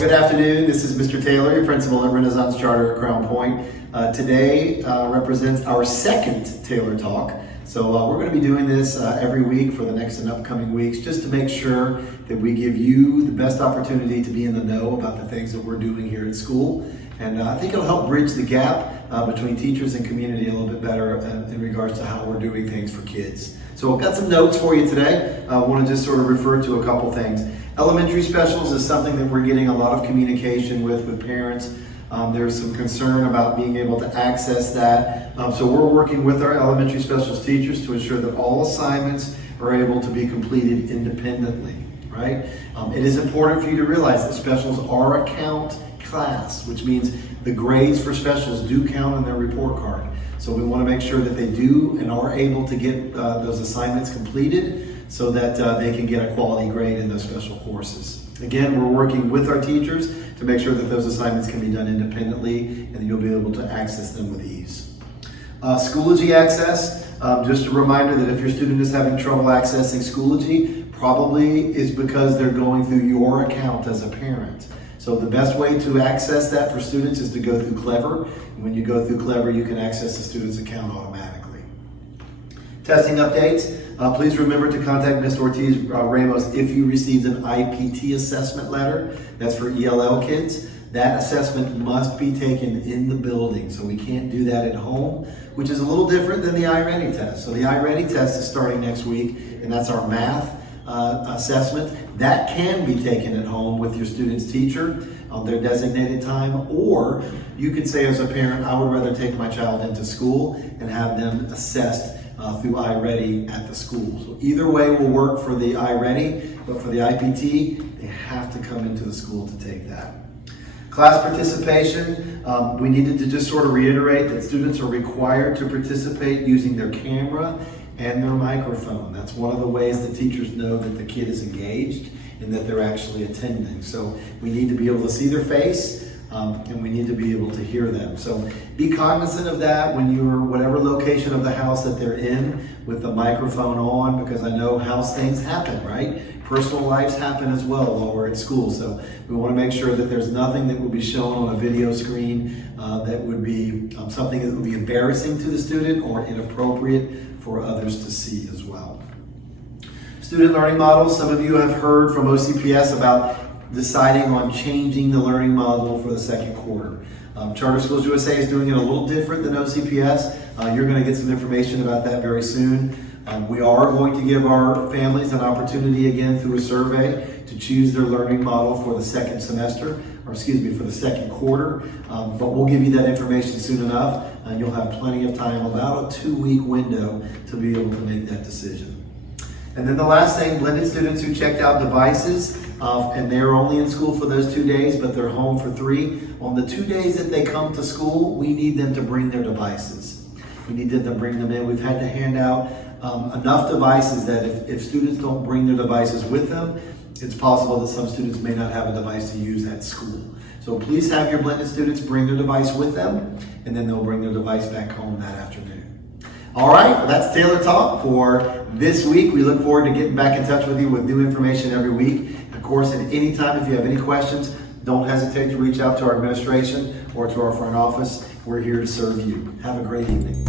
Good afternoon. This is Mr. Taylor, your principal at Renaissance Charter at Crown Point. Today represents our second Taylor Talk. So we're going to be doing this every week for the next and upcoming weeks, just to make sure that we give you the best opportunity to be in the know about the things that we're doing here at school. And I think it'll help bridge the gap between teachers and community a little bit better in regards to how we're doing things for kids. So I've got some notes for you today. I want to just sort of refer to a couple things. Elementary specials is something that we're getting a lot of communication with parents. There's some concern about being able to access that. So we're working with our elementary specials teachers to ensure that all assignments are able to be completed independently, right? It is important for you to realize that specials are a count class, which means the grades for specials do count on their report card. So we want to make sure that they do and are able to get those assignments completed so that they can get a quality grade in those special courses. Again, we're working with our teachers to make sure that those assignments can be done independently and you'll be able to access them with ease. Schoology Access, just a reminder that if your student is having trouble accessing Schoology, probably is because they're going through your account as a parent. So the best way to access that for students is to go through Clever. And when you go through Clever, you can access the student's account automatically. Testing updates. Please remember to contact Ms. Ortiz Ramos if you received an IPT assessment letter. That's for ELL kids. That assessment must be taken in the building, so we can't do that at home, which is a little different than the iReady test. So the iReady test is starting next week, and that's our math assessment. That can be taken at home with your student's teacher on their designated time, or you can say as a parent, I would rather take my child into school and have them assessed through iReady at the school. So either way will work for the iReady, but for the IPT, they have to come into the school to take that. Class participation, we needed to just sort of reiterate that students are required to participate using their camera and their microphone. That's one of the ways that teachers know that the kid is engaged and that they're actually attending. So we need to be able to see their face and we need to be able to hear them. So be cognizant of that when you're whatever location of the house that they're in with the microphone on, because I know house things happen, right? Personal lives happen as well while we're at school. So we want to make sure that there's nothing that will be shown on a video screen that would be something that would be embarrassing to the student or inappropriate for others to see as well. Student learning models. Some of you have heard from OCPS about deciding on changing the learning model for the second quarter. Charter Schools USA is doing it a little different than OCPS. You're going to get some information about that very soon. We are going to give our families an opportunity again through a survey to choose their learning model for the second semester, or excuse me, for the second quarter. But we'll give you that information soon enough, and you'll have plenty of time, about a 2-week window, to be able to make that decision. And then the last thing, blended students who checked out devices, and they're only in school for those 2 days, but they're home for 3. On the 2 days that they come to school, we need them to bring their devices. We need them to bring them in. We've had to hand out enough devices that if students don't bring their devices with them, it's possible that some students may not have a device to use at school. So please have your blended students bring their device with them, and then they'll bring their device back home that afternoon. All right, well, that's Taylor Talk for this week. We look forward to getting back in touch with you with new information every week. Of course, at any time, if you have any questions, don't hesitate to reach out to our administration or to our front office. We're here to serve you. Have a great evening.